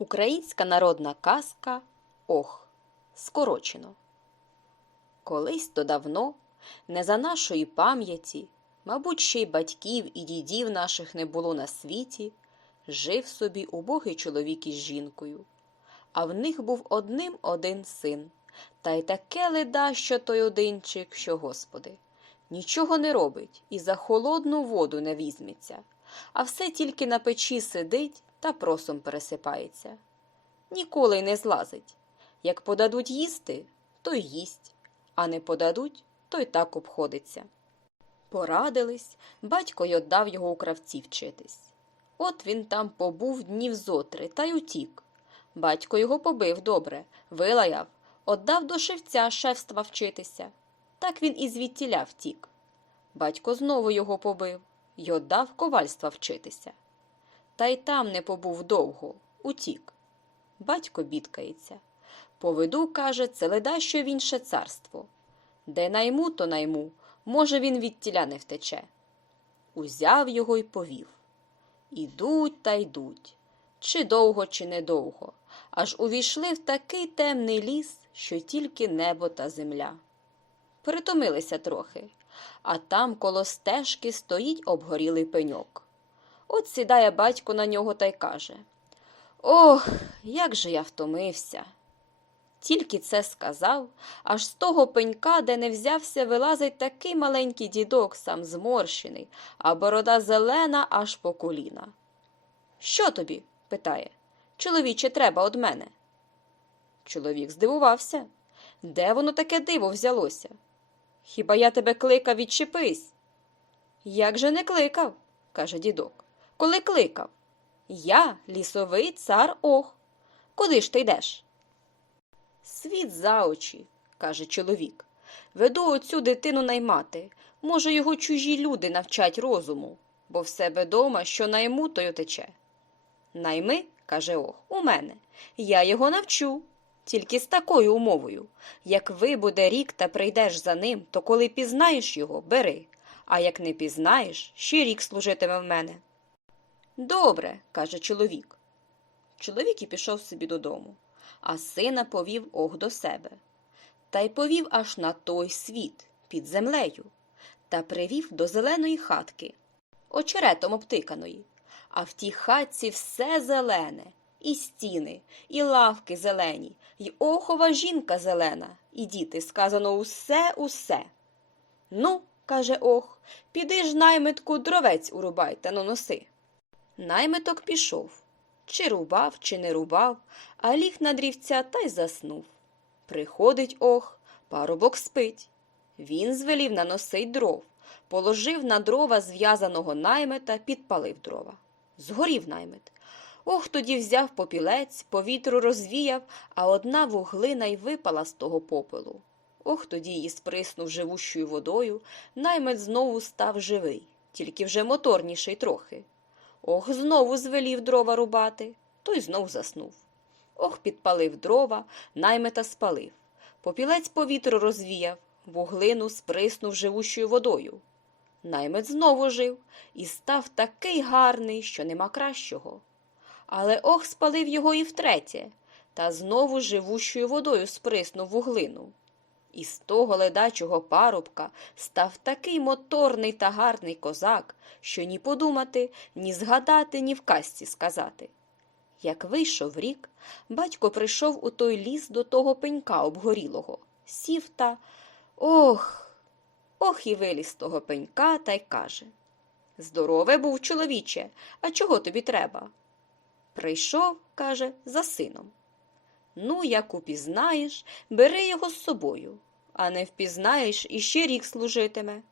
Українська народна казка Ох. Скорочено. Колись то давно, не за нашої пам'яті, мабуть, ще й батьків і дідів наших не було на світі, жив собі убогий чоловік із жінкою. А в них був одним один син, та й таке леда, що той одинчик, що господи. Нічого не робить і за холодну воду не візьметься, а все тільки на печі сидить та просом пересипається. Ніколи й не злазить. Як подадуть їсти, то й їсть, а не подадуть, то й так обходиться. Порадились, батько й отдав його у кравці вчитись. От він там побув днів зотри та й утік. Батько його побив добре, вилаяв, отдав до шевця шефства вчитися. Так він і звідтіля втік. Батько знову його побив й отдав ковальства вчитися. Та й там не побув довго, утік. Батько бідкається. Поведу, каже, це леда, що в інше царство. Де найму, то найму, може, він від тіля не втече. Узяв його й повів. Ідуть та йдуть, чи довго, чи недовго, аж увійшли в такий темний ліс, що тільки небо та земля. Притомилися трохи, а там коло стежки стоїть обгорілий пеньок. От сідає батько на нього та й каже Ох, як же я втомився. Тільки це сказав, аж з того пенька, де не взявся, вилазить такий маленький дідок, сам зморщений, а борода зелена аж по коліна. Що тобі? питає. Чоловіче, треба од мене. Чоловік здивувався. Де воно таке диво взялося? Хіба я тебе кликав відчепись? Як же не кликав, каже дідок. Коли кликав? Я лісовий цар ох. Куди ж ти йдеш? Світ за очі, каже чоловік. Веду оцю дитину наймати. Може, його чужі люди навчать розуму, бо в себе дома, що найму, то й отече. Найми, каже ох, у мене. Я його навчу. Тільки з такою умовою. Як вибуде рік та прийдеш за ним, то коли пізнаєш його, бери, а як не пізнаєш, ще рік служитиме в мене. Добре, каже чоловік. Чоловік і пішов собі додому, а сина повів ох до себе. Та й повів аж на той світ, під землею, та привів до зеленої хатки, очеретом обтиканої. А в тій хатці все зелене, і стіни, і лавки зелені, і охова жінка зелена, і діти сказано усе, усе. Ну, каже ох, піди ж наймитку дровець урубай та наноси. Наймиток пішов. Чи рубав, чи не рубав, а ліг на дрівця та й заснув. Приходить ох, парубок спить. Він звелів наносить дров, положив на дрова зв'язаного наймита, підпалив дрова. Згорів наймит. Ох, тоді взяв попілець, повітру розвіяв, а одна вуглина й випала з того попелу. Ох, тоді її сприснув живущою водою, наймит знову став живий, тільки вже моторніший трохи. Ох, знову звелів дрова рубати, той знов заснув. Ох, підпалив дрова, наймета спалив. Попілець повітру розвіяв, вуглину сприснув живущою водою. Наймет знову жив і став такий гарний, що нема кращого. Але ох, спалив його і втретє, та знову живущою водою сприснув вуглину. І з того ледачого парубка став такий моторний та гарний козак, що ні подумати, ні згадати, ні в казці сказати. Як вийшов рік, батько прийшов у той ліс до того пенька обгорілого, сів та ох, ох і виліз того пенька та й каже Здорове був, чоловіче, а чого тобі треба? Прийшов, каже, за сином. Ну, як упізнаєш, бери його з собою, а не впізнаєш, іще рік служитиме.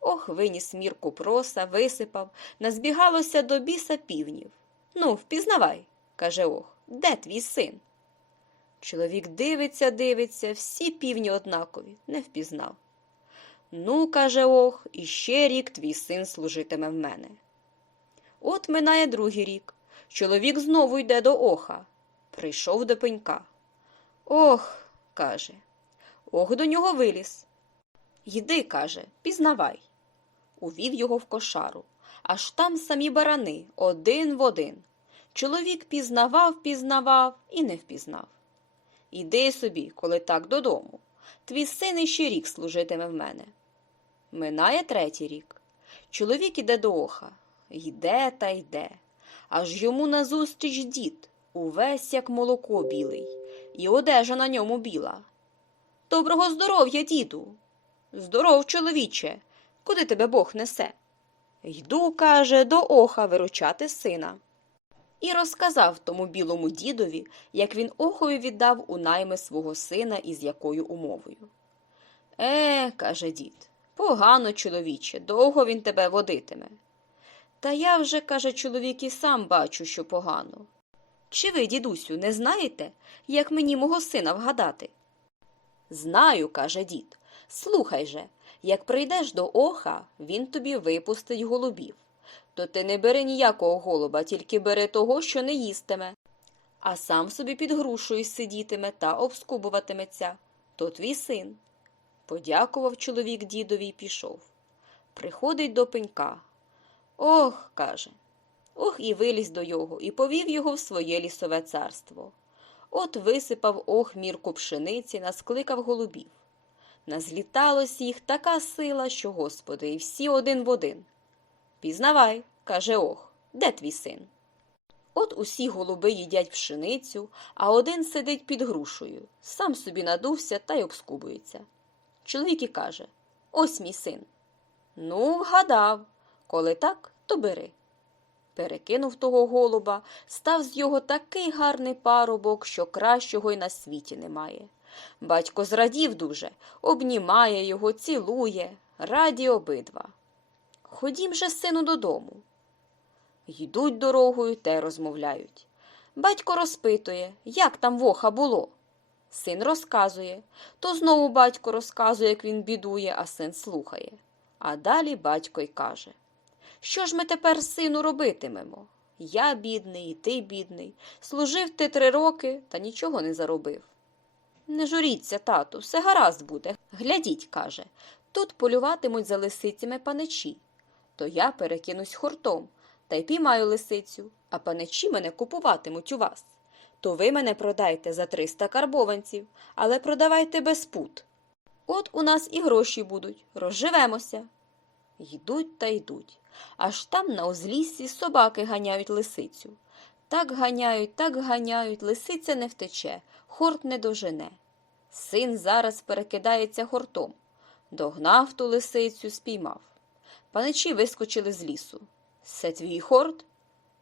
Ох, виніс мірку проса, висипав, назбігалося до біса півнів. Ну, впізнавай, каже ох, де твій син? Чоловік дивиться, дивиться, всі півні однакові, не впізнав. Ну, каже ох, іще рік твій син служитиме в мене. От минає другий рік. Чоловік знову йде до оха. Прийшов до пенька. Ох, каже. Ох до нього виліз. Йди, каже, пізнавай. Увів його в кошару. Аж там самі барани, один в один. Чоловік пізнавав, пізнавав і не впізнав. Іди собі, коли так, додому. Твій син іще рік служитиме в мене. Минає третій рік. Чоловік іде до оха. Йде та йде. Аж йому назустріч дід, увесь як молоко білий, і одежа на ньому біла. Доброго здоров'я, діду. Здоров, чоловіче, куди тебе Бог несе? Йду, каже, до оха виручати сина. І розказав тому білому дідові, як він охові віддав у найми свого сина і з якою умовою. Е, каже дід, погано, чоловіче, довго він тебе водитиме. Та я вже, каже чоловік, і сам бачу, що погано. Чи ви, дідусю, не знаєте, як мені мого сина вгадати? Знаю, каже дід. Слухай же, як прийдеш до оха, він тобі випустить голубів. То ти не бери ніякого голуба, тільки бери того, що не їстиме. А сам собі під грушою сидітиме та обскубуватиметься. То твій син. Подякував чоловік дідові й пішов. Приходить до пенька. Ох, каже. Ох, і виліз до його, і повів його в своє лісове царство. От висипав ох мірку пшениці, наскликав голубів. Назліталось їх така сила, що, господи, і всі один в один. Пізнавай, каже ох, де твій син? От усі голуби їдять пшеницю, а один сидить під грушею, сам собі надувся та й обскубується. Чоловік і каже Ось мій син. Ну, вгадав. Коли так, то бери. Перекинув того голуба, став з його такий гарний парубок, що кращого й на світі немає. Батько зрадів дуже, обнімає його, цілує, раді обидва. Ходім же, сину, додому. Йдуть дорогою й розмовляють. Батько розпитує, як там воха було. Син розказує, то знову батько розказує, як він бідує, а син слухає. А далі батько й каже Що ж ми тепер, сину, робитимемо? Я бідний, і ти бідний. Служив ти три роки та нічого не заробив. Не журіться, тату, все гаразд буде. Глядіть, каже, тут полюватимуть за лисицями паничі. То я перекинусь хортом та й піймаю лисицю, а паничі мене купуватимуть у вас. То ви мене продайте за триста карбованців, але продавайте без пут. От у нас і гроші будуть, розживемося. Йдуть та йдуть. Аж там на узліссі собаки ганяють лисицю. Так ганяють, так ганяють, лисиця не втече, хорт не дожене. Син зараз перекидається хортом. Догнав ту лисицю, спіймав. Паничі вискочили з лісу. Це твій хорт?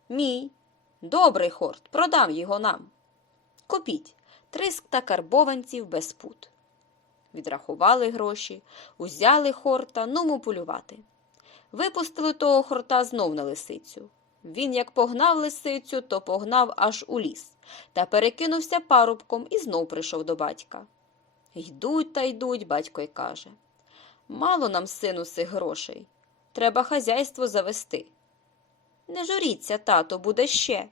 Мій. Добрий хорт, продам його нам. Купіть триск та карбованців без пут. Відрахували гроші, узяли хорта, ному полювати. Випустили того хорта знов на лисицю. Він, як погнав лисицю, то погнав аж у ліс та перекинувся парубком і знов прийшов до батька. Йдуть та йдуть, батько й каже. Мало нам, сину, цих грошей. Треба хазяйство завести. Не журіться, тато, буде ще.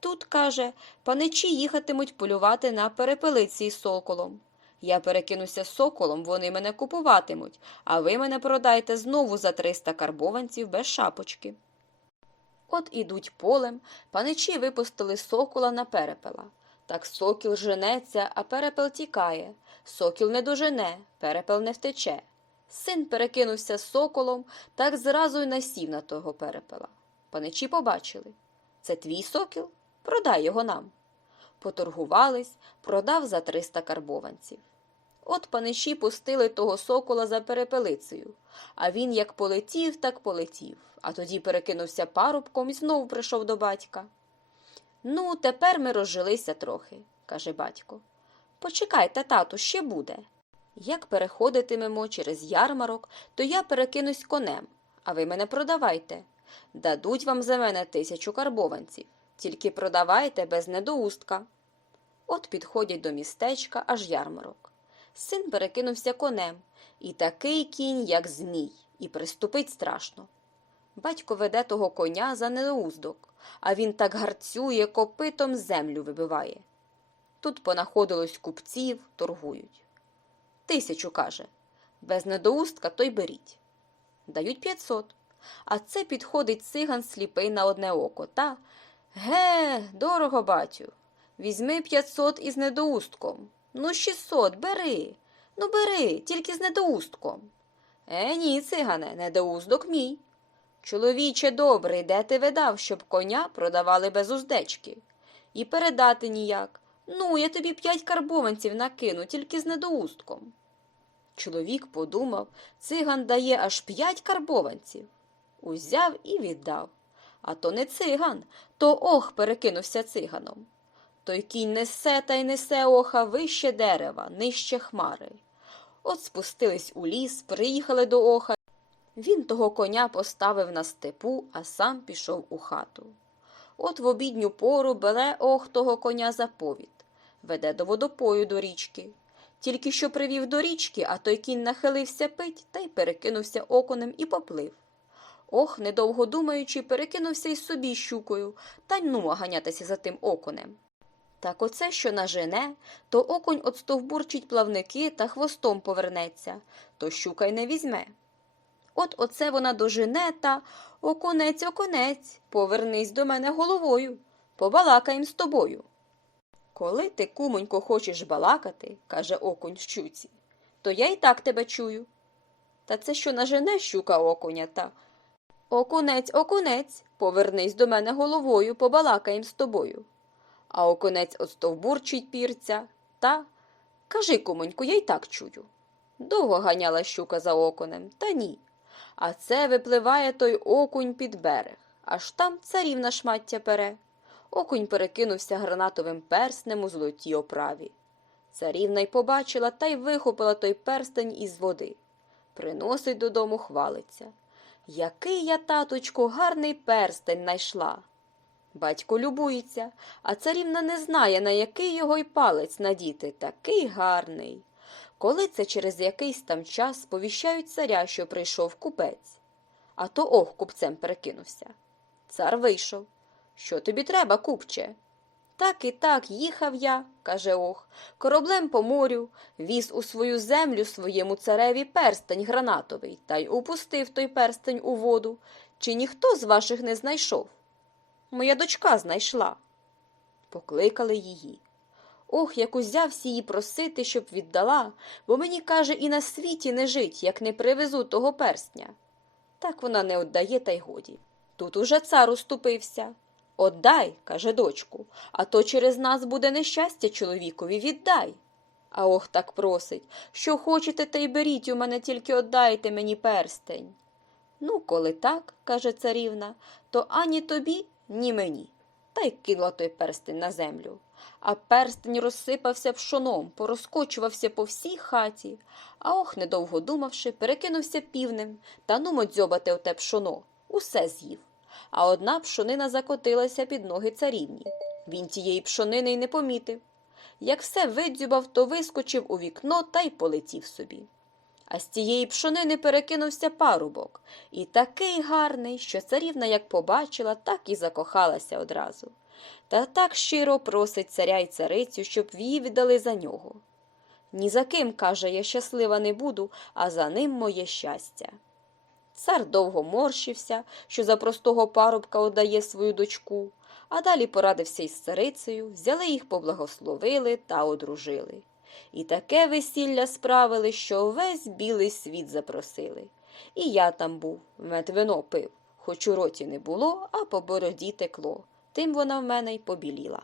Тут, каже, паничі їхатимуть полювати на перепелиці із соколом. Я перекинуся соколом, вони мене купуватимуть, а ви мене продайте знову за триста карбованців без шапочки. От ідуть полем, паничі випустили сокола на перепела. Так сокіл женеться, а перепел тікає. Сокіл не дожене, перепел не втече. Син перекинувся з соколом, так зразу й насів на того перепела. Паничі побачили. Це твій сокіл? Продай його нам. Поторгувались, продав за триста карбованців. От паничі пустили того сокола за перепелицею, а він як полетів, так полетів, а тоді перекинувся парубком і знову прийшов до батька. Ну, тепер ми розжилися трохи, каже батько. Почекайте, тату, ще буде. Як переходитимемо через ярмарок, то я перекинусь конем, а ви мене продавайте. Дадуть вам за мене тисячу карбованців, тільки продавайте без недоустка. От підходять до містечка аж ярмарок. Син перекинувся конем, і такий кінь, як змій, і приступить страшно. Батько веде того коня за недоуздок, а він так гарцює, копитом землю вибиває. Тут понаходилось купців, торгують. Тисячу, каже, без недоустка то й беріть. Дають п'ятсот. А це підходить циган сліпий на одне око та Ге, дорого, батю. Візьми п'ятсот із недоустком. Ну, шістсот, бери. Ну, бери, тільки з недоустком. Е, ні, цигане, недоуздок мій. Чоловіче добрий, де ти видав, щоб коня продавали без уздечки? І передати ніяк. Ну, я тобі п'ять карбованців накину, тільки з недоустком. Чоловік подумав, циган дає аж п'ять карбованців. Узяв і віддав. А то не циган, то ох перекинувся циганом. Той кінь несе та й несе оха вище дерева, нижче хмари. От спустились у ліс, приїхали до оха. Він того коня поставив на степу, а сам пішов у хату. От в обідню пору бере ох того коня за повід, веде до водопою до річки. Тільки що привів до річки, а той кінь нахилився пить та й перекинувся оконем і поплив. Ох, недовго думаючи, перекинувся й собі щукою, та й нума ганятися за тим оконем. Так оце, що нажене, то окунь отстовбурчить плавники та хвостом повернеться, то щука й не візьме. От оце вона дожене та оконець, оконець, повернись до мене головою, побалакаєм з тобою. Коли ти, кумонько, хочеш балакати, каже окунь щуці, то я й так тебе чую. Та це що нажене щука окуня та. Окунець, окунець, повернись до мене головою, побалакаєм з тобою. А окунець отстовбурчить пірця та. Кажи, кумонько, я й так чую. Довго ганяла щука за окунем, та ні. А це випливає той окунь під берег, аж там царівна шмаття пере. Окунь перекинувся гранатовим перснем у золотій оправі. Царівна й побачила та й вихопила той перстень із води. Приносить додому, хвалиться. Який я, таточку, гарний перстень найшла. Батько любується, а царівна не знає, на який його й палець надіти, такий гарний. Коли це через якийсь там час сповіщають царя, що прийшов купець. А то ох купцем перекинувся. Цар вийшов. Що тобі треба, купче? Так і так їхав я, каже ох, кораблем по морю, віз у свою землю своєму цареві перстень гранатовий, та й упустив той перстень у воду. Чи ніхто з ваших не знайшов? Моя дочка знайшла. Покликали її. Ох, як узявся її просити, щоб віддала, бо мені, каже, і на світі не жить, як не привезу того перстня. Так вона не отдає, та й годі. Тут уже цар уступився. Отдай, каже дочку, а то через нас буде нещастя чоловікові, віддай. А ох так просить, що хочете, та й беріть у мене, тільки отдайте мені перстень. Ну, коли так, каже царівна, то ані тобі, ні мені. Та й кинула той перстень на землю. А перстень розсипався пшоном, порозкочувався по всій хаті, а ох, недовго думавши, перекинувся півнем та нумо дзьобати оте пшоно. Усе з'їв. А одна пшонина закотилася під ноги царівні. Він тієї пшонини й не помітив. Як все видзюбав, то вискочив у вікно та й полетів собі. А з тієї пшонини перекинувся парубок, і такий гарний, що царівна як побачила, так і закохалася одразу. Та так щиро просить царя й царицю, щоб її віддали за нього. Ні за ким, каже, я щаслива не буду, а за ним моє щастя. Цар довго морщився, що за простого парубка отдає свою дочку, а далі порадився із царицею, взяли їх, поблагословили та одружили. І таке весілля справили, що весь білий світ запросили. І я там був, медвино пив, хоч у роті не було, а по бороді текло. Тим вона в мене й побіліла.